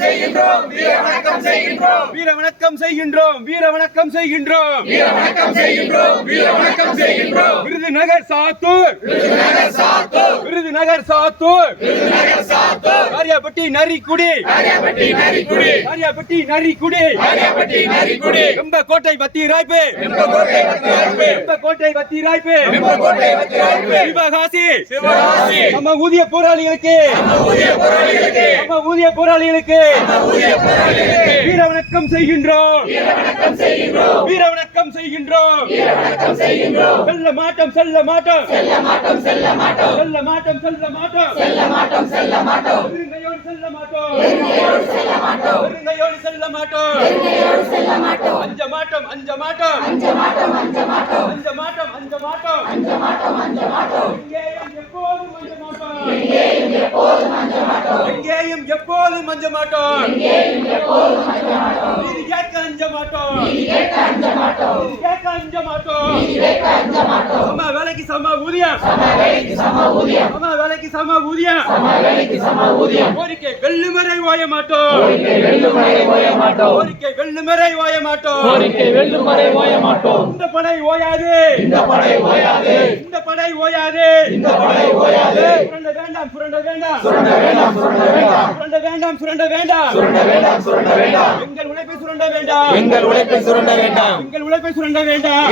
செய்கின்றோம் வீர வணக்கம் செய்கின்றோம் வீர வணக்கம் செய்கின்றோம் வீர வணக்கம் செய்கின்றோம் வீர வணக்கம் செய்கின்றோம் வீர வணக்கம் செய்கின்றோம் விருதுநகர் சாத்தூர் விருதுநகர் சாத்தூர் விருதுநகர் சாத்தூர் விருதுநகர் சாத்தூர் காரியாபட்டி நரிக்குடி காரியாபட்டி நரிக்குடி காரியாபட்டி நரிக்குடி காரியாபட்டி நரிக்குடி வெம்பக்கோட்டை பத்திராய்ப்பு வெம்பக்கோட்டை பத்திராய்ப்பு வெம்பக்கோட்டை பத்திராய்ப்பு வெம்பக்கோட்டை பத்திராய்ப்பு சிவகாசி சிவகாசி நம்ம ஊதிய போராளிகளுக்கு நம்ம ஊதிய போராளிகளுக்கு நம்ம ஊதிய போராளிகளுக்கு நம்ம ஊதிய போராளிகளுக்கு வீர வணக்கம் செய்கின்றோம் வீர வணக்கம் செய்கின்றோம் வீர வணக்கம் செய்கின்றோம் வீர வணக்கம் செய்கின்றோம் செல்ல மாட்டோம் செல்ல மாட்டோம் செல்ல மாட்டோம் செல்ல மாட்டோம் செல்ல மாட்டோம் செல்ல மாட்டோம் செல்ல மாட்டோம் செல்ல மாட்டோம் இருங்கையோடு செல்ல மாட்டோம் இருங்கையோடு செல்ல மாட்டோம் இருங்கையோடு செல்ல மாட்டோம் இருங்கையோடு செல்ல மாட்டோம் அஞ்ச மாட்டோம் அஞ்ச மாட்டோம் அஞ்ச மாட்டோம் அஞ்ச மாட்டோம் அஞ்ச மாட்டோம் அஞ்ச மாட்டோம் அஞ்ச மாட்டோம் அஞ்ச மாட்டோம் எங்கேயும் எப்போதும் அஞ்ச மாட்டோம் எங்கேயும் எப்போதும் அஞ்ச மாட்டோம் எங்கேயும் எப்போதும் அஞ்ச மாட்டோம் எங்கேயும் எப்போதும் அஞ்ச மாட்டோம் நீதி கேட்க அஞ்ச மாட்டோம் நீதி கேட்க அஞ்ச மாட்டோம் நீதி கேட்க அஞ்ச மாட்டோம் நீதி கேட்க அஞ்ச மாட்டோம் சம வேலைக்கு சம ஊதியம் சம வேலைக்கு சம ஊதியம் சம வேலைக்கு சம ஊதியம் சம வேலைக்கு சம ஊதியம் கோரிக்கை வெல்லுமறை ஓய மாட்டோம் கோரிக்கை வெல்லுமறை ஓய மாட்டோம் கோரிக்கை வெல்லுமறை ஓய மாட்டோம் கோரிக்கை வெல்லுமறை ஓய மாட்டோம் இந்த படை ஓயாது இந்த படை ஓயாது இந்த படை ஓயாது இந்த படை ஓயாது சுரண்ட வேண்டாம் சுரண்ட வேண்டாம் சுரண்ட வேண்டாம் சுரண்ட வேண்டாம் சுரண்ட வேண்டாம் சுரண்ட வேண்டாம் சுரண்ட வேண்டாம் சுரண்ட வேண்டாம் எங்கள் உழைப்பை சுரண்ட வேண்டாம் எங்கள் உழைப்பை சுரண்ட வேண்டாம் எங்கள் உழைப்பை சுரண்ட வேண்டாம்